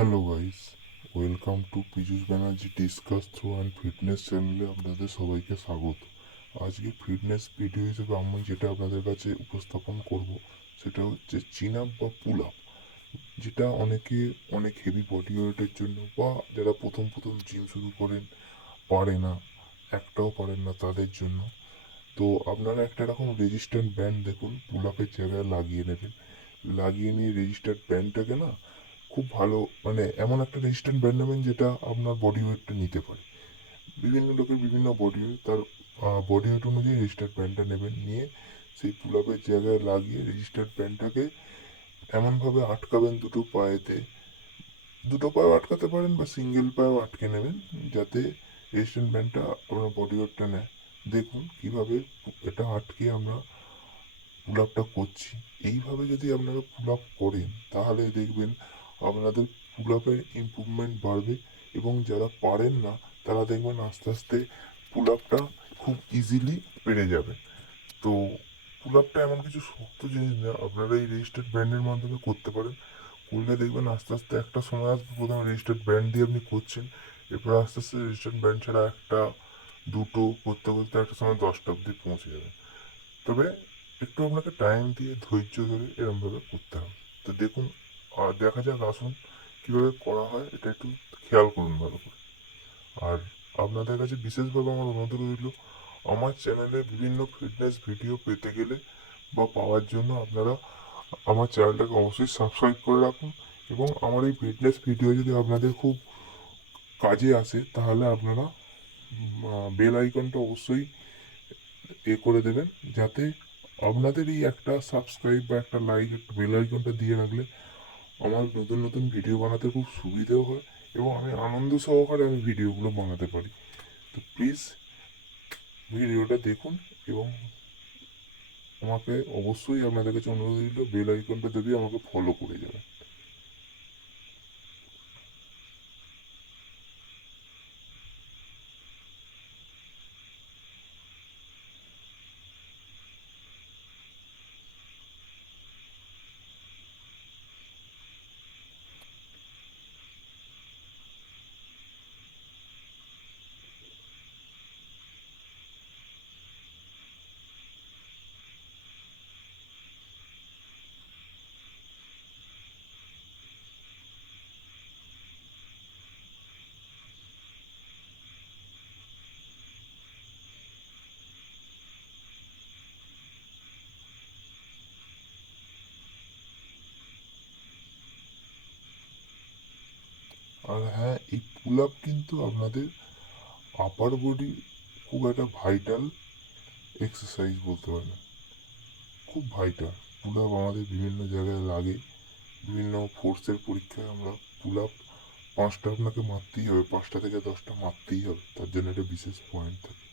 Hello guys, welcome to Piyush Banerjee discus throw and fitness চ্যানেলে আপনাদের সবাইকে স্বাগত। আজকে ফিটনেস ভিডিও হিসেবে আমি যেটা আপনাদের কাছে উপস্থাপন করব সেটা হচ্ছে চিন আপ বা পুল আপ, যেটা অনেকে অনেক হেভি বডি ওয়েটের জন্য বা যারা প্রথম প্রথম জিম শুরু করেন পারে না, একটাও পারেন না তাদের জন্য। তো আপনারা একটা এরকম রেজিস্ট্যান্ট ব্যান্ড দেখুন, পুল আপের জায়গায় লাগিয়ে নেবেন। লাগিয়ে নিয়ে রেজিস্ট্যান্ট ব্যান্ডটাকে না খুব ভালো, মানে এমন একটা রেজিস্ট্যান্ট ব্যান্ড নেবেন যেটা আপনার বডি ওয়েটটা নিতে পারে। বিভিন্ন লোকের বিভিন্ন বডি ওয়েট, তার বডি ওয়েট অনুযায়ী রেজিস্ট্যান্ট ব্যান্ডটা নেবেন, নিয়ে সেই পুল আপের জায়গায় লাগিয়ে রেজিস্ট্যান্ট ব্যান্ডটাকে এমনভাবে আটকাবেন দুটো পায়েতে। দুটো পায়েও আটকাতে পারেন বা সিঙ্গেল পায়েও আটকে নেবেন, যাতে রেজিস্ট্যান্ট ব্যান্ডটা আপনার বডি ওয়েটটা নেয়। দেখুন কিভাবে এটা আটকে আমরা পুল আপটা করছি। এইভাবে যদি আপনারা পুল আপ করেন তাহলে দেখবেন আপনাদের পুল আপের ইমপ্রুভমেন্ট বাড়বে, এবং যারা পারেন না তারা দেখবেন আস্তে আস্তে পুল আপটা খুব ইজিলি পেরে যাবে। তো পুল আপটা এমন কিছু শক্ত জিনিস না, আপনারা এই রেজিস্টার্ড ব্যান্ডের মাধ্যমে করতে পারেন। করলে দেখবেন আস্তে আস্তে একটা সময় আসবে, প্রথমে রেজিস্টার্ড ব্যান্ড দিয়ে আপনি করছেন, এরপর আস্তে আস্তে রেজিস্টার্ড ব্যান্ড ছাড়া একটা দুটো করতে করতে একটা সময় 10টা অব্দি পৌঁছে যাবে। তবে একটু আপনাকে টাইম দিয়ে ধৈর্য ধরে এরমভাবে করতে হবে। তো দেখুন, দেখা যাক, আসুন কীভাবে করা হয় এটা একটু খেয়াল করুন ভালো করে। আর আপনাদের কাছে বিশেষভাবে আমার অনুরোধ রইল, আমার চ্যানেলে বিভিন্ন ফিটনেস ভিডিও পেতে গেলে বা পাওয়ার জন্য আপনারা আমার চ্যানেলটাকে অবশ্যই সাবস্ক্রাইব করে রাখুন। এবং আমার এই ফিটনেস ভিডিও যদি আপনাদের খুব কাজে আসে তাহলে আপনারা বেল আইকনটা অবশ্যই করে দেবেন, যাতে আপনাদের এই একটা সাবস্ক্রাইব বা একটা লাইক, একটা বেল আইকনটা দিয়ে রাখলে আমার নতুন নতুন ভিডিও বানাতে খুব সুবিধেও হয়, এবং আমি আনন্দ সহকারে আমি ভিডিওগুলো বানাতে পারি। তো প্লিজ ভিডিওটা দেখুন, এবং আমাকে অবশ্যই আপনাদের কাছে অনুরোধ রইল বেল আইকনটা দেবে, আমাকে ফলো করে যাবেন। আর হ্যাঁ, এই পুল আপ কিন্তু আপনাদের আপার বডি খুব একটা ভাইটাল এক্সারসাইজ বলতে পারেন, খুব ভাইটাল। পুল আপ আমাদের বিভিন্ন জায়গায় লাগে, বিভিন্ন ফোর্সের পরীক্ষায় আমরা পুল আপ 5টা আপনাকে মারতেই হবে, 5টা থেকে 10টা মারতেই হবে, তার জন্য একটা বিশেষ পয়েন্ট থাকে।